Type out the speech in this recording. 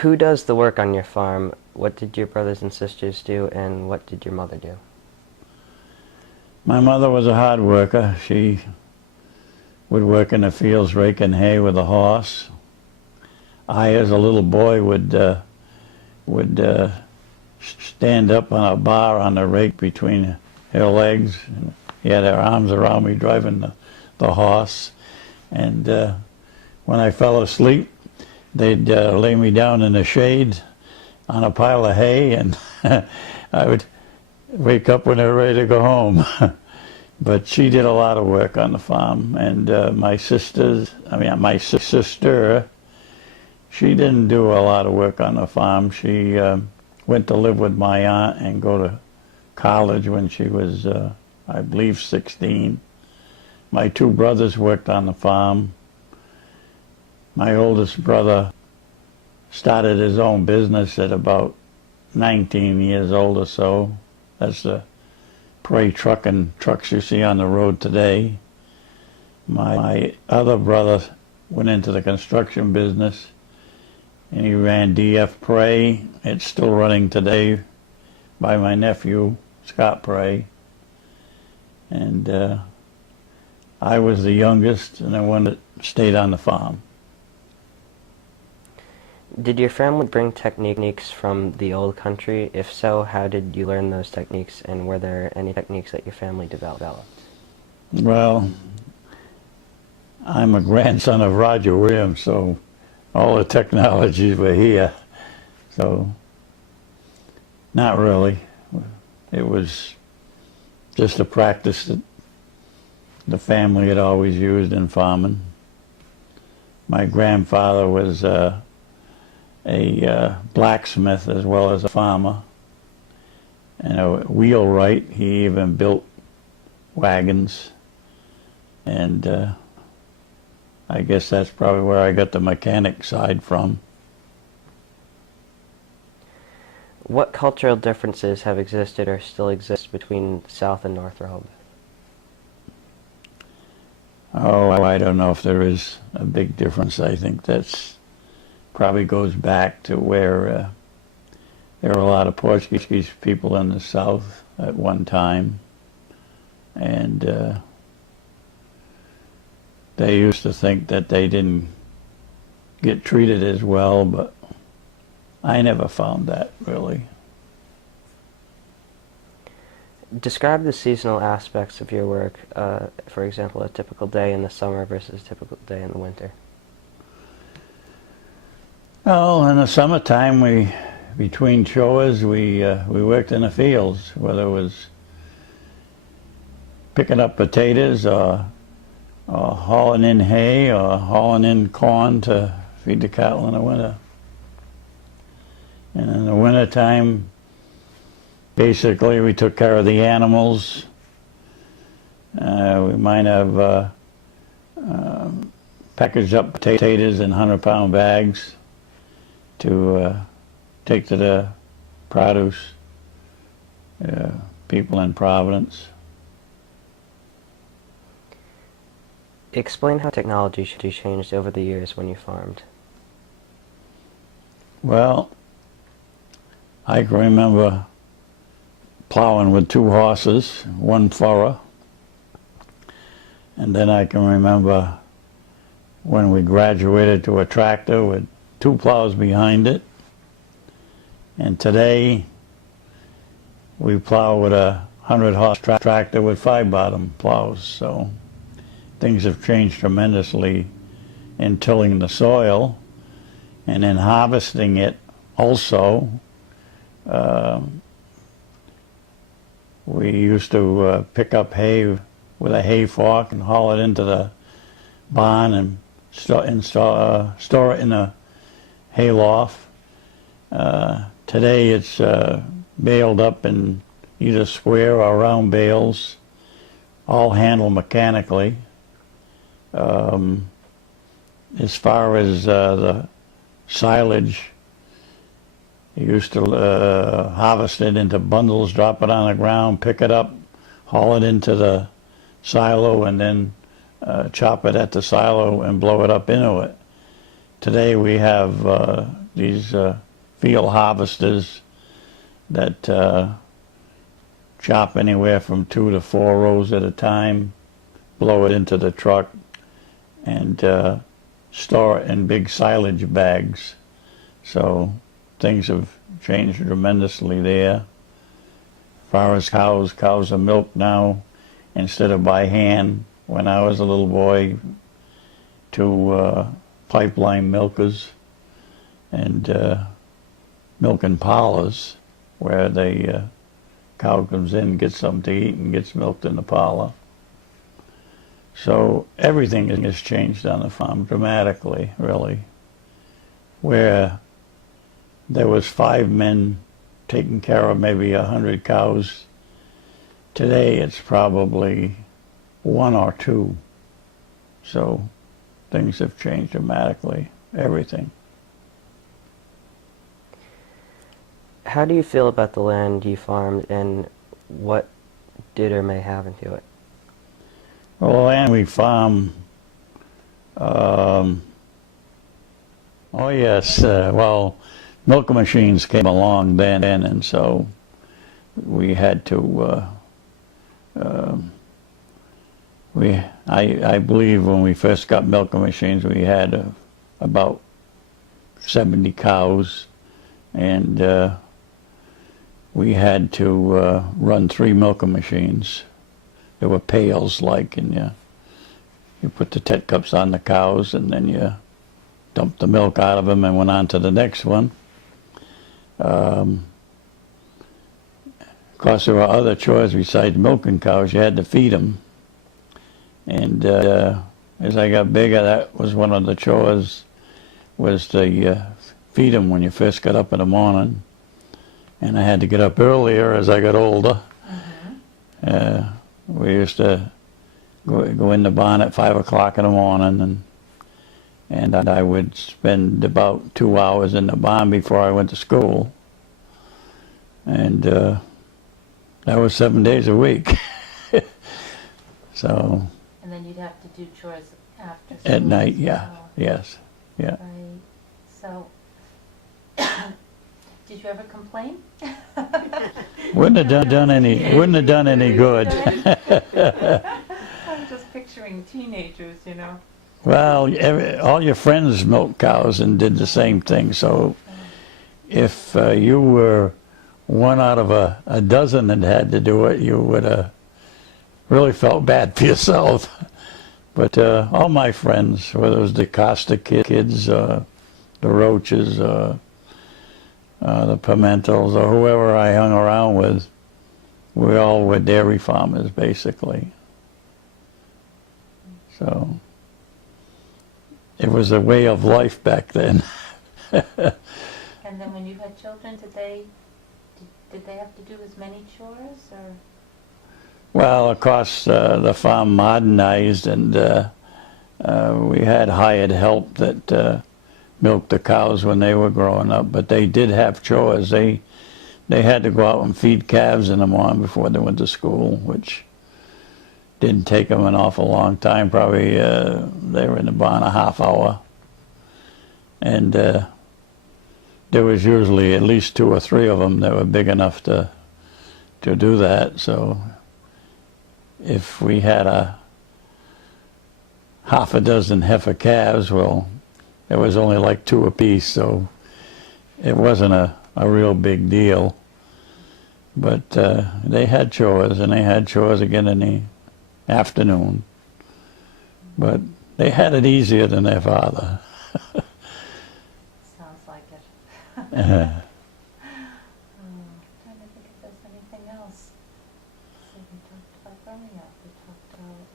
Who does the work on your farm? What did your brothers and sisters do, and what did your mother do? My mother was a hard worker. She would work in the fields raking hay with a horse. I, as a little boy, would stand up on a bar on the rake between her legs. He had her arms around me driving the horse. And when I fell asleep, they'd lay me down in the shade on a pile of hay, and I would wake up when they were ready to go home. But she did a lot of work on the farm, and my sister, she didn't do a lot of work on the farm. She went to live with my aunt and go to college when she was, I believe, 16. My two brothers worked on the farm. My oldest brother started his own business at about 19 years old or so. That's the parade trucks you see on the road today. My other brother went into the construction business, and he ran DF Prey. It's still running today by my nephew, Scott Prey. And I was the youngest and the one that stayed on the farm. Did your family bring techniques from the old country? If so, how did you learn those techniques, and were there any techniques that your family developed? Well, I'm a grandson of Roger Williams, so all the technologies were here. So, not really. It was just a practice that the family had always used in farming. My grandfather was a blacksmith as well as a farmer, and a wheelwright. He even built wagons, and I guess that's probably where I got the mechanic side from. What cultural differences have existed or still exist between South and North Rehoboth? Oh, I don't know if there is a big difference. I think that's probably goes back to where there were a lot of Portuguese people in the South at one time, and they used to think that they didn't get treated as well, but I never found that, really. Describe the seasonal aspects of your work, for example, a typical day in the summer versus a typical day in the winter. Well, in the summertime, between chores, we worked in the fields, whether it was picking up potatoes or hauling in hay or hauling in corn to feed the cattle in the winter. And in the wintertime, basically we took care of the animals. We might have packaged up potatoes in 100-pound bags to take to the produce people in Providence. Explain how technology changed over the years when you farmed. Well, I can remember plowing with 2 horses, 1 furrow, and then I can remember when we graduated to a tractor with 2 plows behind it. And today we plow with a 100-horse tractor with 5 bottom plows. So things have changed tremendously in tilling the soil, and in harvesting it also. We used to pick up hay with a hay fork and haul it into the barn and store it in a hay loft. Today it's baled up in either square or round bales, all handled mechanically. As far as the silage, you used to harvest it into bundles, drop it on the ground, pick it up, haul it into the silo, and then chop it at the silo and blow it up into it. Today we have these field harvesters that chop anywhere from 2 to 4 rows at a time, blow it into the truck, and store it in big silage bags. So things have changed tremendously there. As far as cows are milked now instead of by hand. When I was a little boy, to pipeline milkers and milking parlors, where the cow comes in, gets something to eat, and gets milked in the parlor. So everything has changed on the farm dramatically, really. Where there was 5 men taking care of maybe 100 cows, today it's probably 1 or 2. So things have changed dramatically, everything. How do you feel about the land you farmed, and what did or may happen to it? Well, the land we farm, oh yes, well, milk machines came along then, and so we had to, I believe when we first got milking machines, we had about 70 cows, and we had to run 3 milking machines. There were pails like, and you put the tet cups on the cows, and then you dumped the milk out of them and went on to the next one. Of course, there were other chores besides milking cows. You had to feed them. And as I got bigger, that was one of the chores, was to feed them when you first got up in the morning. And I had to get up earlier as I got older. Mm-hmm. We used to go in the barn at 5 o'clock in the morning, and I would spend about 2 hours in the barn before I went to school. And that was 7 days a week. So. And then you'd have to do chores after school. At night, yeah, yes, yeah. Right. So, did you ever complain? Wouldn't have done any good. I'm just picturing teenagers, you know. Well, all your friends milked cows and did the same thing. So, if you were one out of a dozen that had to do it, you would have really felt bad for yourself. But all my friends, whether it was the Costa kids, the Roaches, the Pimentels, or whoever I hung around with, we all were dairy farmers, basically. So it was a way of life back then. And then when you had children, did they have to do as many chores, or? Well, of course, the farm modernized, and we had hired help that milked the cows when they were growing up, but they did have chores. They had to go out and feed calves in the morning before they went to school, which didn't take them an awful long time. Probably they were in the barn a half hour, and there was usually at least 2 or 3 of them that were big enough to do that. So if we had a half a dozen heifer calves, well, it was only like 2 apiece, so it wasn't a real big deal. But they had chores, and they had chores again in the afternoon. But they had it easier than their father. Sounds like it. Uh-huh. Trying to think if there's anything else. So we talked about growing up. We talked about